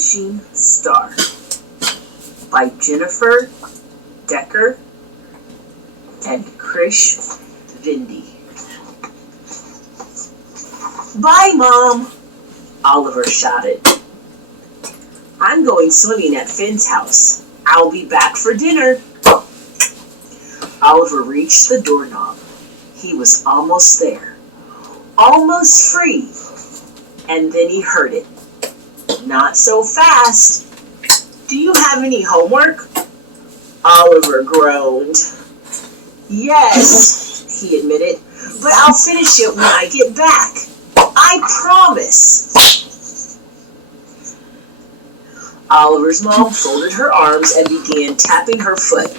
Vanishing Star by Jennifer Decker and Krish Vindy. Bye, Mom, Oliver shouted. I'm going swimming at Finn's house. I'll be back for dinner. Oliver reached the doorknob. He was almost there, almost free, and then he heard it. Not so fast. Do you have any homework? Oliver groaned. Yes, he admitted, but I'll finish it when I get back. I promise. Oliver's mom folded her arms and began tapping her foot.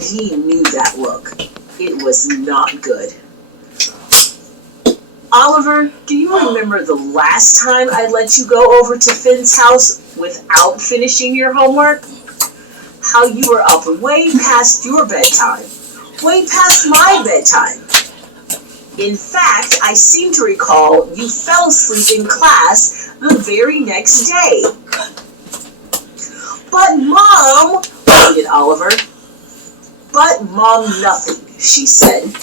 He knew that look. It was not good. Oliver, do you remember the last time I let you go over to Finn's house without finishing your homework? How you were up way past your bedtime, way past my bedtime. In fact, I seem to recall you fell asleep in class the very next day. But Mom, pleaded Oliver. But Mom nothing, she said.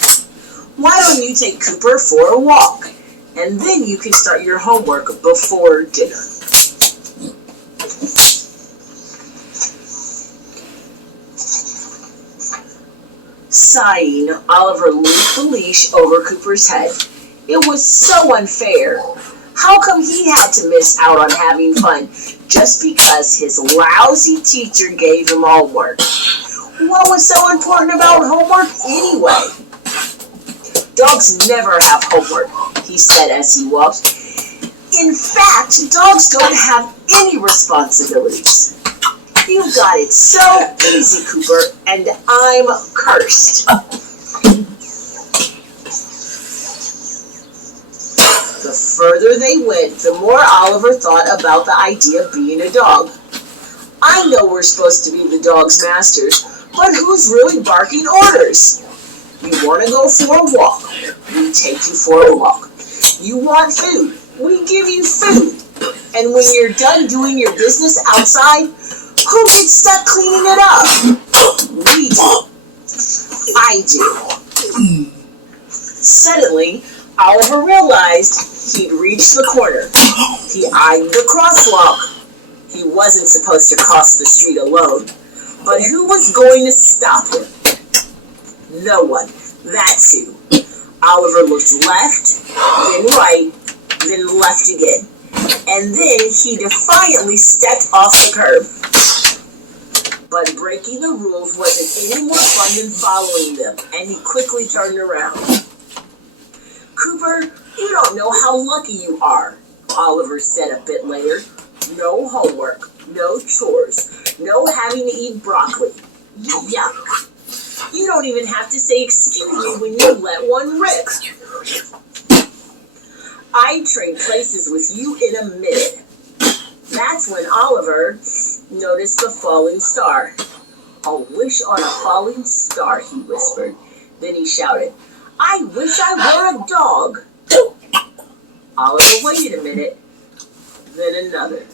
Why don't you take Cooper for a walk, and then you can start your homework before dinner. Sighing, Oliver looped the leash over Cooper's head. It was so unfair. How come he had to miss out on having fun just because his lousy teacher gave him homework? What was so important about homework anyway? Dogs never have homework, he said as he walked. In fact, dogs don't have any responsibilities. You got it so easy, Cooper, and I'm cursed. The further they went, the more Oliver thought about the idea of being a dog. I know we're supposed to be the dog's masters, but who's really barking orders? You want to go for a walk, we take you for a walk. You want food, we give you food. And when you're done doing your business outside, who gets stuck cleaning it up? We do. I do. Suddenly, Oliver realized he'd reached the corner. He eyed the crosswalk. He wasn't supposed to cross the street alone. But who was going to stop him? No one. That's who. Oliver looked left, then right, then left again. And then he defiantly stepped off the curb. But breaking the rules wasn't any more fun than following them, and he quickly turned around. Cooper, you don't know how lucky you are, Oliver said a bit later. No homework, no chores, no having to eat broccoli. Yuck. You don't even have to say excuse me when you let one rip. I'd trade places with you in a minute. That's when Oliver noticed the falling star. A wish on a falling star, he whispered. Then he shouted, I wish I were a dog. Oliver waited a minute, then another.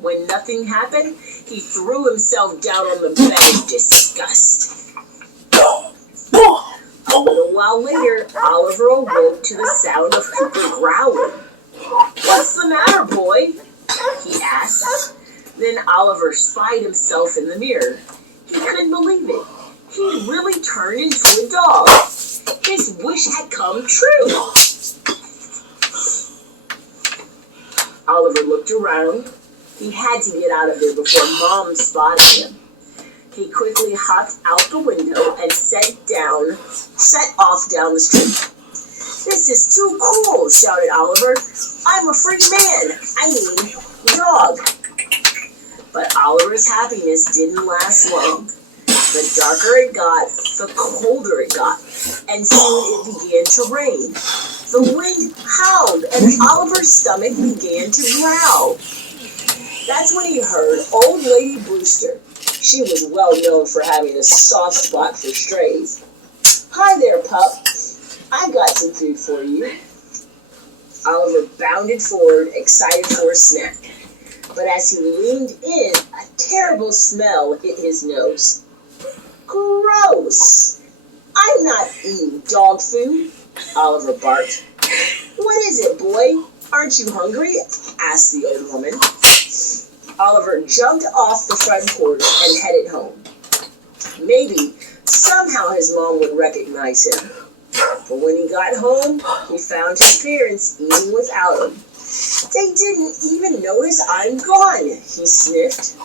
When nothing happened, he threw himself down on the bed in disgust. A little while later, Oliver awoke to the sound of Cooper growling. What's the matter, boy? He asked. Then Oliver spied himself in the mirror. He couldn't believe it. He'd really turned into a dog. His wish had come true. Oliver looked around. He had to get out of there before Mom spotted him. He quickly hopped out the window and set off down the street. This is too cool, shouted Oliver. I'm a free man. I mean, dog. But Oliver's happiness didn't last long. The darker it got, the colder it got, and soon it began to rain. The wind howled, and Oliver's stomach began to growl. That's when he heard Old Lady Brewster. She was well known for having a soft spot for strays. Hi there, pup. I got some food for you. Oliver bounded forward, excited for a snack. But as he leaned in, a terrible smell hit his nose. Gross! I'm not eating dog food, Oliver barked. What is it, boy? Aren't you hungry? Asked the old woman. Oliver jumped off the front porch and headed home. Maybe somehow his mom would recognize him. But when he got home, he found his parents eating without him. They didn't even notice I'm gone, he sniffed.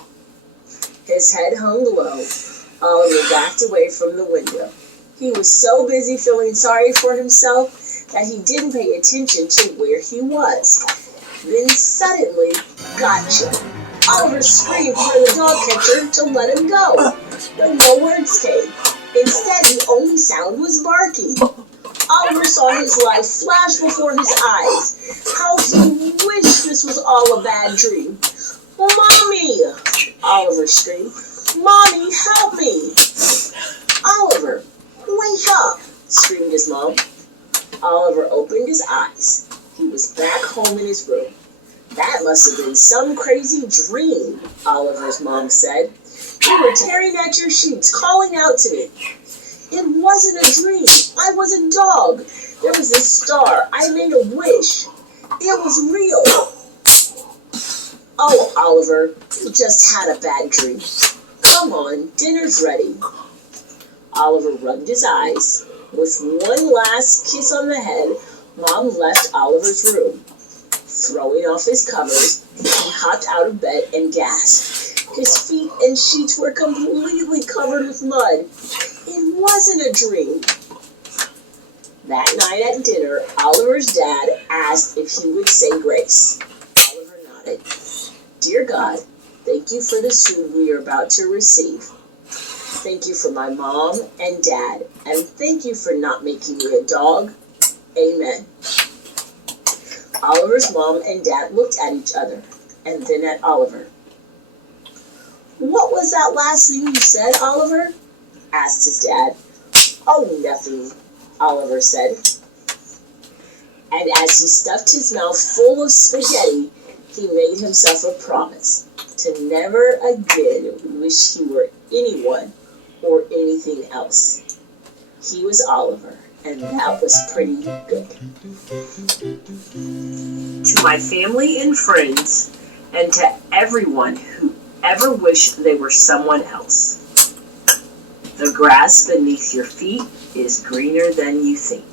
His head hung low. Oliver backed away from the window. He was so busy feeling sorry for himself that he didn't pay attention to where he was. Then suddenly, gotcha! Oliver screamed for the dog catcher to let him go, but no words came. Instead, the only sound was barking. Oliver saw his life flash before his eyes. How he wished this was all a bad dream. Mommy! Oliver screamed. Mommy, help me! Oliver, wake up! Screamed his mom. Oliver opened his eyes. He was back home in his room. That must have been some crazy dream, Oliver's mom said. You were tearing at your sheets, calling out to me. It wasn't a dream. I was a dog. There was a star. I made a wish. It was real. Oh, Oliver, you just had a bad dream. Come on, dinner's ready. Oliver rubbed his eyes. With one last kiss on the head, Mom left Oliver's room. Throwing off his covers, he hopped out of bed and gasped. His feet and sheets were completely covered with mud. It wasn't a dream. That night at dinner, Oliver's dad asked if he would say grace. Oliver nodded. Dear God, thank you for this food we are about to receive. Thank you for my mom and dad, and thank you for not making me a dog. Amen. Oliver's mom and dad looked at each other, and then at Oliver. What was that last thing you said, Oliver? Asked his dad. Oh, nothing, Oliver said. And as he stuffed his mouth full of spaghetti, he made himself a promise to never again wish he were anyone or anything else. He was Oliver, and that was pretty good. To my family and friends, and to everyone who ever wished they were someone else, the grass beneath your feet is greener than you think.